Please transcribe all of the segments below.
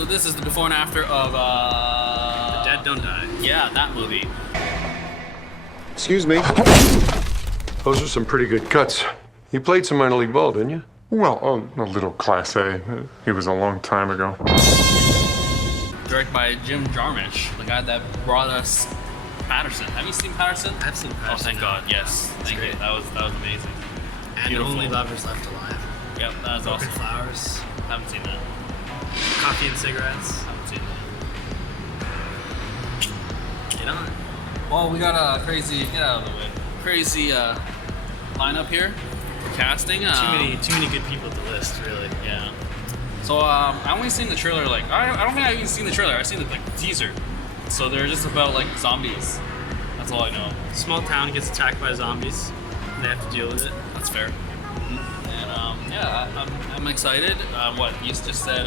So this is the before and after of Dead Don't Die. Yeah, that movie. Excuse me. Those are some pretty good cuts. You played some minor league ball, didn't you? Well, a little Class A. It was a long time ago. Directed by Jim Jarmusch, the guy that brought us Patterson. Have you seen Patterson? I've seen Patterson. Oh, thank God, yes. Thank you. That was amazing. And Beautiful. Only Lovers Left Alive. Yep, that was Broken awesome. Flowers. Haven't seen that. Coffee and Cigarettes. Haven't seen that. Get on. Well, we got a crazy, get out of the way, crazy lineup here for casting. Too many good people to list, really. Yeah. So I only seen the trailer. Like I don't think I've even seen the trailer. I've seen the teaser. So they're just about like zombies. That's all I know. Small town gets attacked by zombies. And they have to deal with it. That's fair. And yeah, I'm excited. What you just said?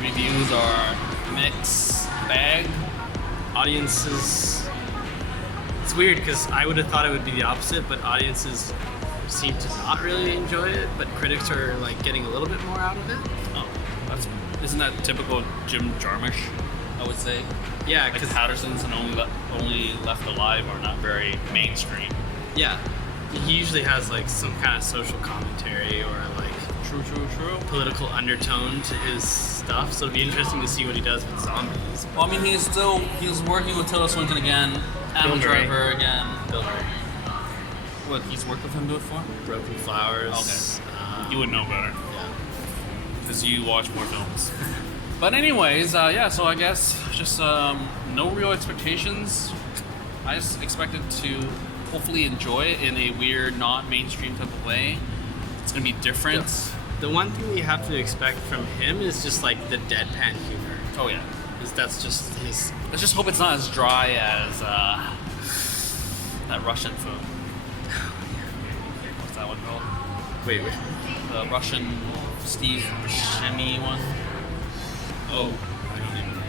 Reviews are mixed bag. Audiences. It's weird because I would have thought it would be the opposite, but audiences seem to not really enjoy it. But critics are like getting a little bit more out of it. Oh, isn't that typical Jim Jarmusch? I would say. Yeah, Like because Patterson's and Only Left Alive are not very mainstream. yeah, he usually has like some kind of social commentary or like True. political undertone to his stuff. So it'll be interesting to see what he does with zombies. Well, I mean, he's working with Tilda Swinton again, Sara Driver again. Butler. What he's worked with him before? Broken Flowers. Okay. You would know better Yeah. because you watch more films. But anyways, yeah. So I guess just no real expectations. I just expected to hopefully enjoy it in a weird, not mainstream type of way. It's gonna be different. The one thing you have to expect from him is just like the deadpan humor. Oh yeah. Because that's just his. Let's just hope it's not as dry as that Russian film. What's that one called? Wait. The Russian Steve Buscemi one. Oh. I don't even know.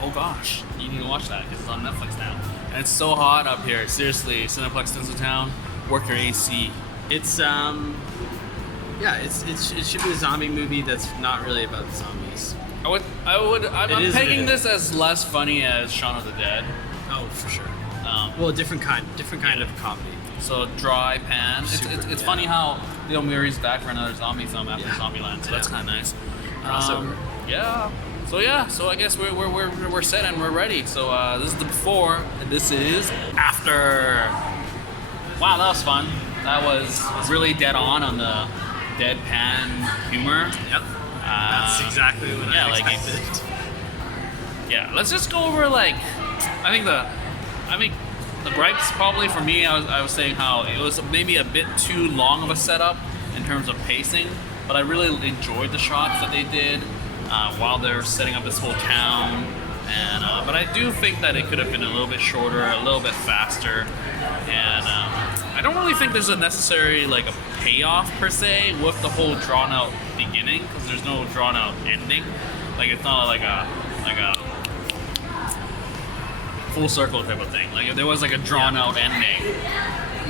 Oh gosh, you need to watch that because it's on Netflix now. And it's so hot up here. Seriously, Cineplex Tinseltown, work your AC. It's yeah, it should be a zombie movie that's not really about zombies. I'm pegging this as less funny as Shaun of the Dead. Oh, for sure. Well, different kind of comedy. So dry pan. It's funny how Bill Murray's back for another zombie film after Zombieland. So that's kind of nice. Crossover. Yeah. So I guess we're set and we're ready. So this is the before, and this is after. Wow, that was fun. That was really dead on the deadpan humor. Yep. That's exactly what I expected. Yeah, let's just go over I think the gripes probably for me. I was saying how it was maybe a bit too long of a setup in terms of pacing, but I really enjoyed the shots that they did while they're setting up this whole town. And but I do think that it could have been a little bit shorter, a little bit faster, and I don't really think there's a necessary a payoff per se with the whole drawn out beginning because there's no drawn out ending. It's not like a full circle type of thing. If there was a drawn out ending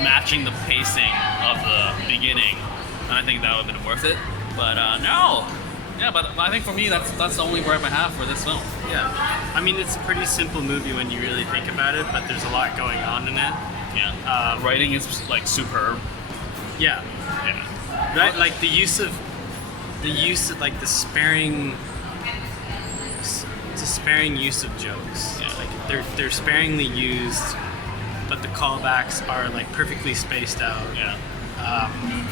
matching the pacing of the beginning, then I think that would have been worth it. But no. Yeah, but I think for me that's the only gripe I have for this film. Yeah. I mean, it's a pretty simple movie when you really think about it, but there's a lot going on in it. Yeah. Writing is superb. Yeah. Yeah. Right, the use of the sparing use of jokes. Yeah. They're sparingly used, but the callbacks are perfectly spaced out. Yeah.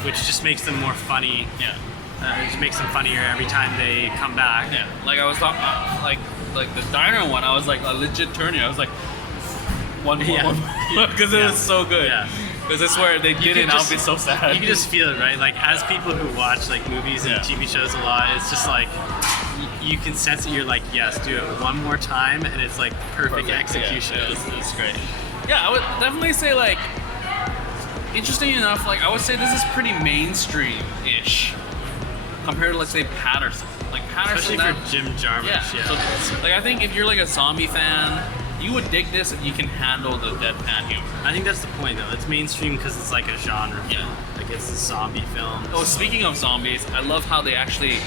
Which just makes them more funny. Yeah. It just makes them funnier every time they come back. Yeah. I was talking like the diner one. I was a legit turning. I was like one more because it was so good. Yeah. Because I swear they did it, and I'll be so sad. You can just feel it, right? As people who watch movies and TV shows a lot, it's just you can sense it. You're yes, do it one more time, and it's perfect execution. Yeah, it's great. Yeah, I would definitely say interesting enough. I would say this is pretty mainstream-ish compared to let's say Patterson. Patterson, especially for Jim Jarmusch. Yeah. So, I think if you're a zombie fan, you would dig this if you can handle the deadpan humor. I think that's the point, though. It's mainstream because it's a genre. Yeah. It's a zombie film. Oh, speaking of zombies, I love how they actually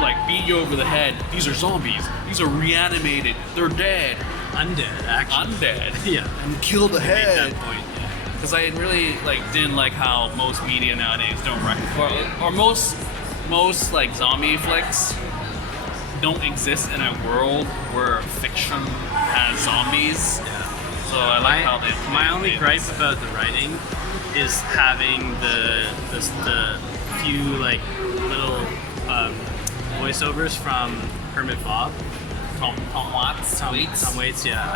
like beat you over the head. These are zombies. These are reanimated. They're dead. Undead, actually. Undead. Yeah. And kill the Made head. that point. Yeah. Because I really didn't like how most media nowadays don't or most like zombie flicks don't exist in a world where fiction has zombies. Yeah. So I like how they. My only gripe about the writing is having the few like little voiceovers from Hermit Bob. Tom Waits. Tom Waits, yeah.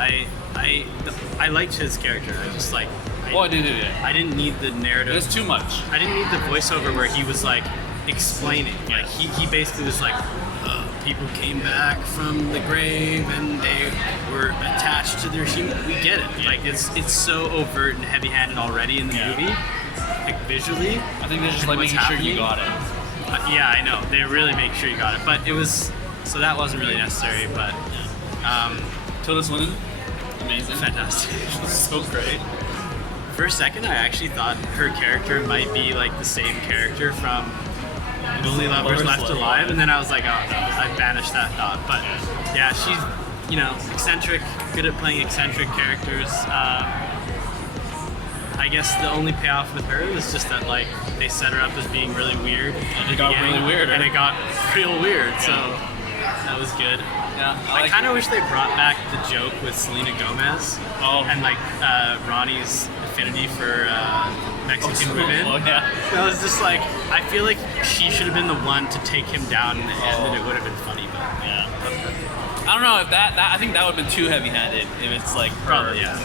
I liked his character. I just like. I didn't need the narrative. It was too much. I didn't need the voiceover where he was like explaining. Yeah. Like he basically was like, people came back from the grave and they were attached to their human. We get it. Yeah. Like it's so overt and heavy-handed already in the movie. Like visually. I think they're just like what's making sure you happening. got it. Yeah, I know. They really make sure you got it. But it was so that wasn't really necessary. But Tilda Swinton, amazing. fantastic. So great. For a second, I actually thought her character might be like the same character from Only Lovers Left Alive, and then I was like, oh no, I banished that thought. But yeah, she's eccentric, good at playing eccentric characters. I guess the only payoff with her was just that like they set her up as being really weird. And it got really weird, and right? it got real weird. So that was good. Yeah, I kind of wish they brought back the joke with Selena Gomez and like Ronnie's affinity for Mexican women. Oh yeah. I was just like, I feel like she should have been the one to take him down in the end, and it would have been funny. But Yeah. I don't know if that I think that would have been too heavy-handed if it's like her. probably, yeah.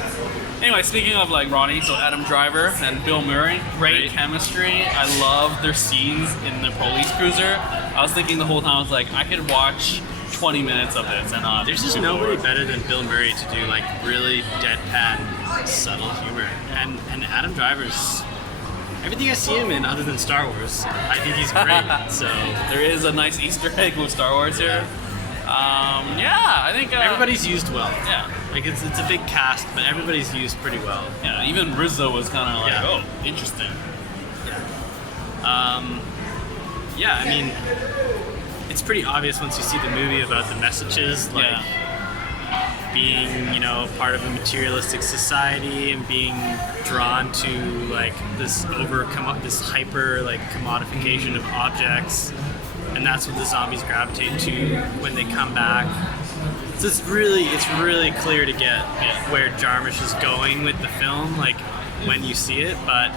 Anyway, speaking of like Ronnie, so Adam Driver and Bill Murray, great chemistry. I love their scenes in the police cruiser. I was thinking the whole time, I was like, I could watch 20 minutes of this and not. There's just nobody better than Bill Murray to do like really deadpan, subtle humor. And Adam Driver's everything I see him in, other than Star Wars, I think he's great. So There is a nice Easter egg with Star Wars here. I think everybody's used well. Yeah. Like it's a big cast, but everybody's used pretty well. Yeah, even Rizzo was kind of like, Yeah. oh, interesting. Yeah, I mean, it's pretty obvious once you see the movie about the messages, like being, part of a materialistic society and being drawn to like this hyper like commodification of objects, and that's what the zombies gravitate to when they come back. So it's really clear to get where Jarmusch is going with the film, like when you see it. But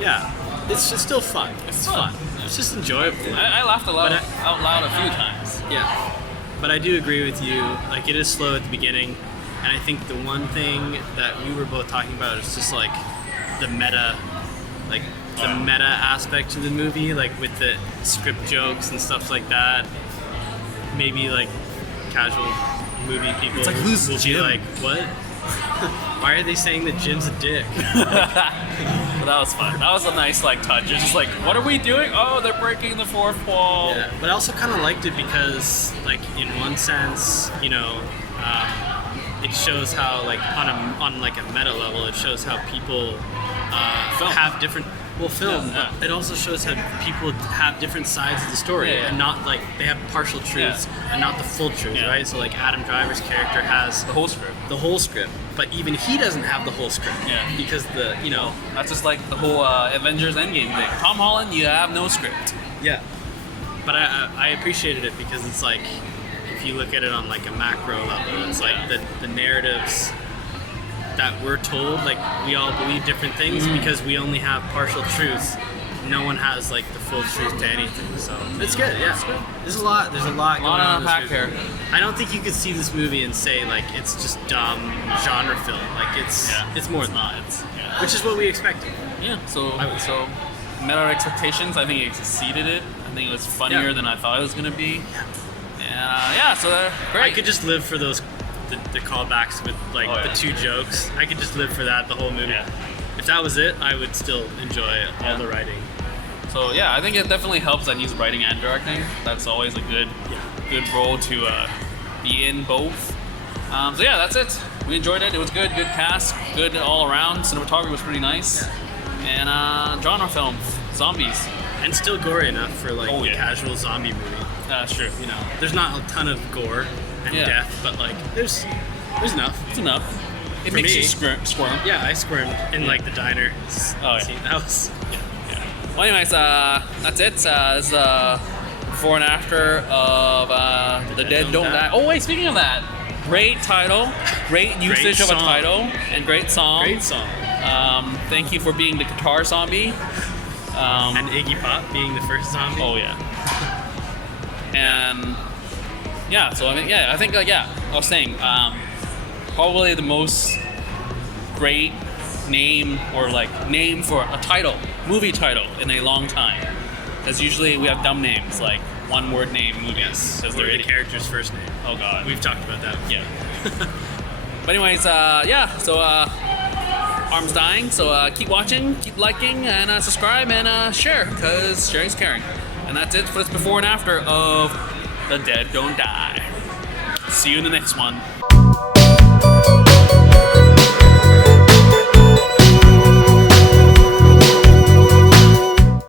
yeah, it's just still fun. It's fun. It's just enjoyable. I laughed out loud a few Yeah. times. Yeah, but I do agree with you. Like it is slow at the beginning, and I think the one thing that we were both talking about is just like the meta aspect to the movie, like with the script jokes and stuff like that. Maybe like casual movie people It's like, who's will Jim? be like, what? Why are they saying that Jim's a dick? But that was fun. That was a nice touch. It's just like, what are we doing? Oh, they're breaking the fourth wall. Yeah, but I also kind of liked it because, like, in one sense, it shows how, like, on like a meta level, it shows how people have different. Well, film. Yeah. But it also shows how people have different sides of the story, and not like they have partial truths and not the full truth, right? So, like, Adam Driver's character has The whole script. but even he doesn't have the whole script. Yeah. Because That's just like the whole Avengers Endgame thing. Tom Holland, you have no script. Yeah. But I appreciated it because it's like, if you look at it on like a macro level, it's like the narratives that we're told, like we all believe different things because we only have partial truths. No one has like the full truth to anything. So it's good, yeah. It's good. There's a lot going on in this movie. Here. I don't think you could see this movie and say like it's just dumb genre film. Like it's more than that. Which is what we expected. Yeah. So met our expectations. I think it exceeded it. I think it was funnier than I thought it was gonna be. So great. I could just live for those the callbacks with like the two jokes. I could just live for that the whole movie. Yeah. If that was it, I would still enjoy all the writing. So I think it definitely helps that he's writing and directing. That's always a good role to be in both. That's it. We enjoyed it. It was good cast, good all around. Cinematography was pretty nice. And genre film, zombies. And still gory enough for like Oh, a yeah. casual zombie movie. That's true. You know, there's not a ton of gore and Yeah. death, but like there's enough. It's enough. It For makes me- you squirm. Yeah, I squirmed in like the diner. Oh, yeah. scene. That was Well, anyways, that's it. This is before and after of The Dead Don't Die. Oh, wait, speaking of that, great title, great usage of a song. title, and great song. great song. Thank you for being the guitar zombie. And Iggy Pop being the first zombie. Oh, yeah. And yeah, so I mean, yeah, I think, I was saying, probably the most great name or like name for a title, movie title in a long time. Because usually we have dumb names like one word name movies. Because Or they're the idiots. character's first name. Oh god. We've talked about that. Yeah. But anyways, so Arm's dying, so keep watching, keep liking, and subscribe, and share, because sharing's caring. And that's it for this before and after of The Dead Don't Die. See you in the next one.